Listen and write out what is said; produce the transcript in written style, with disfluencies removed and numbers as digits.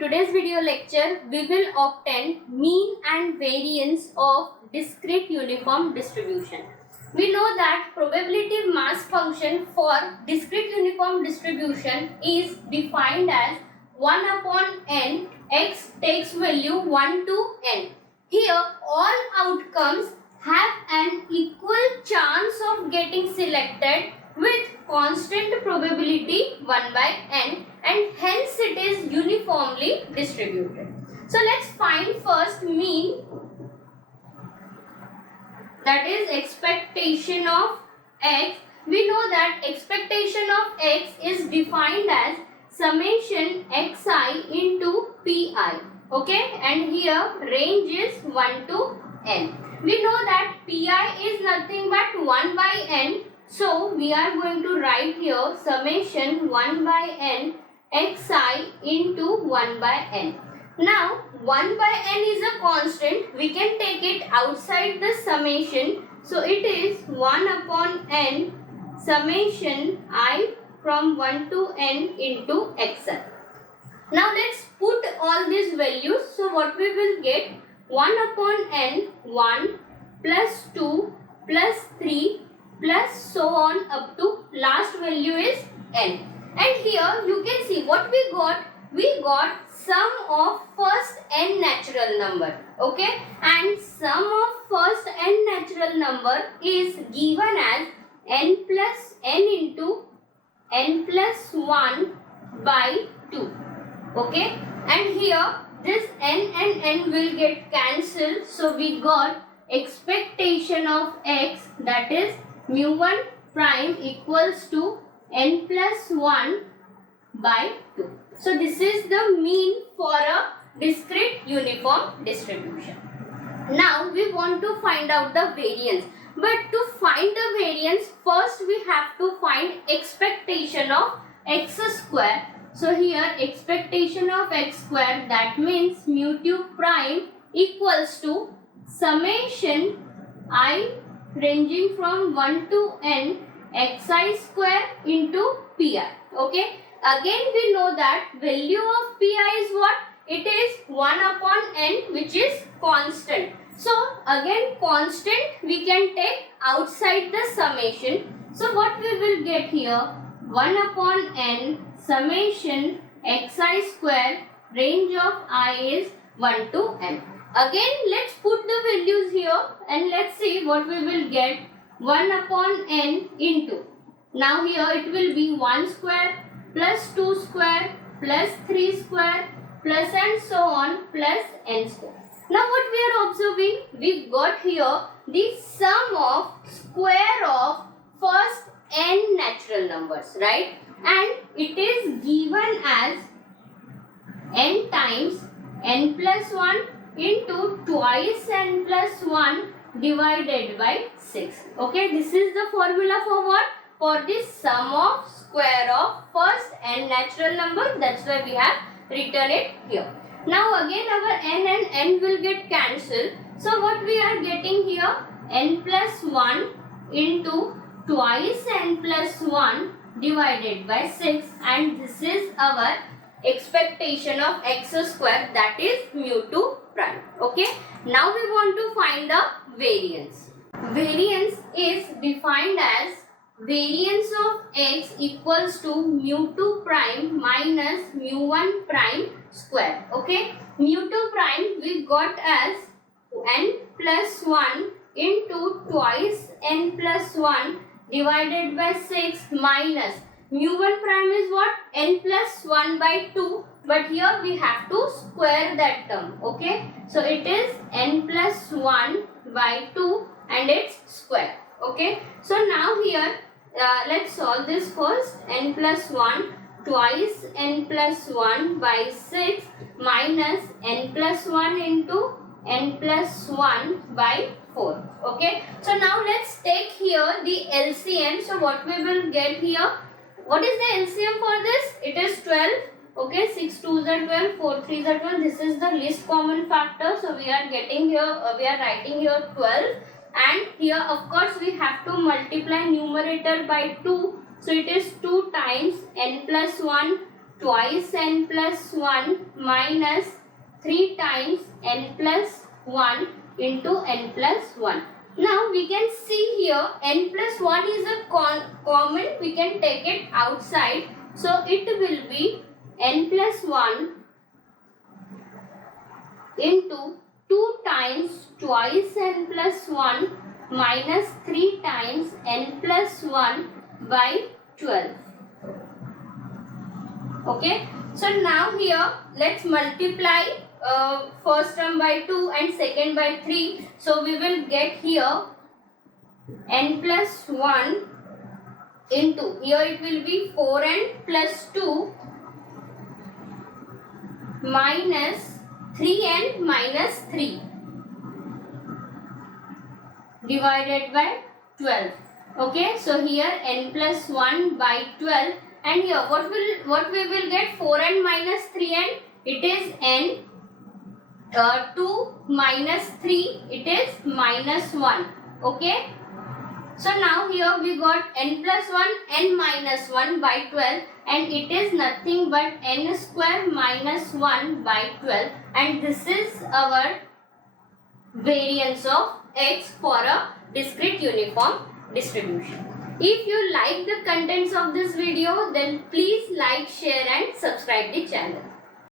today's video lecture, we will obtain mean and variance of discrete uniform distribution. We know that probability mass function for discrete uniform distribution is defined as 1 upon n, x takes value 1 to n. Here all outcomes have an equal chance of getting selected with constant probability 1 by n, and hence it is uniformly distributed. So let's find first mean, that is expectation of x. We know that expectation of x is defined as summation xi into pi. Okay, and here range is 1 to n. We know that pi is nothing but 1 by n. So we are going to write here summation 1 by n xi into 1 by n. Now 1 by n is a constant. We can take it outside the summation. So it is 1 upon n summation I from 1 to n into xi. Now let's put all these values. So what we will get, 1 upon n, 1 plus 2 plus 3 plus so on up to last value is n. And here you can see what we got. We got sum of first n natural number. Okay, and sum of first n natural number is given as n plus n into n plus 1 by 2. Okay, and here this n and n will get cancelled. So we got expectation of x, that is mu1 prime equals to n plus 1 by 2. So this is the mean for a discrete uniform distribution. Now we want to find out the variance. But to find the variance, first we have to find expectation of x square. So here expectation of x square, that means mu2 prime equals to summation I ranging from 1 to n xi square into pi. Okay. Again we know that value of pi is what? It is 1 upon n, which is constant. So again constant we can take outside the summation. So what we will get here? 1 upon n summation xi square, range of I is 1 to n. Again let's put the values here and let's see what we will get. 1 upon n into, now here it will be 1 square plus 2 square plus 3 square plus and so on plus n square. Now what we are observing, we got here the sum of square of first n natural numbers, right? And it is given as n times n plus 1 into twice n plus 1 divided by 6. Okay, this is the formula for what? For the sum of square of first n natural number. That's why we have written it here. Now again our n and n will get cancelled. So what we are getting here, n plus 1 into twice n plus 1 divided by 6, and this is our expectation of x square, that is mu2 prime. Okay. Now we want to find the variance. Variance is defined as variance of x equals to mu2 prime minus mu1 prime square. Okay. Mu2 prime we got as n plus 1 into twice n plus 1 divided by 6 minus mu1 prime is what? N plus 1 by 2. But here we have to square that term. Okay. So it is n plus 1 by 2 and its square. Okay. So now here let's solve this first. N plus 1 twice n plus 1 by 6 minus n plus 1 into n plus 1 by 4. Okay. So now let's take here the LCM. So what we will get here? What is the LCM for this? It is 12. Okay, 6 2s are 12, 4 3s are 12. This is the least common factor. So we are getting here, we are writing here 12. And here of course we have to multiply numerator by 2. So it is 2 times n plus 1 twice n plus 1 minus 3 times n plus 1 into n plus 1. Now we can see here n plus 1 is a common, we can take it outside. So it will be n plus 1 into 2 times twice n plus 1 minus 3 times n plus 1 by 12. Okay. So now here let's multiply first term by 2 and second by 3. So we will get here n plus 1 into, here it will be 4n plus 2 minus 3n minus 3 divided by 12. Okay, so here n plus 1 by 12, and here what we will get? 4n minus 3n, it is n. 2 minus 3, it is minus 1. Okay. So now here we got n plus 1, n minus 1 by 12, and it is nothing but n square minus 1 by 12, and this is our variance of x for a discrete uniform distribution. If you like the contents of this video, then please like, share and subscribe the channel.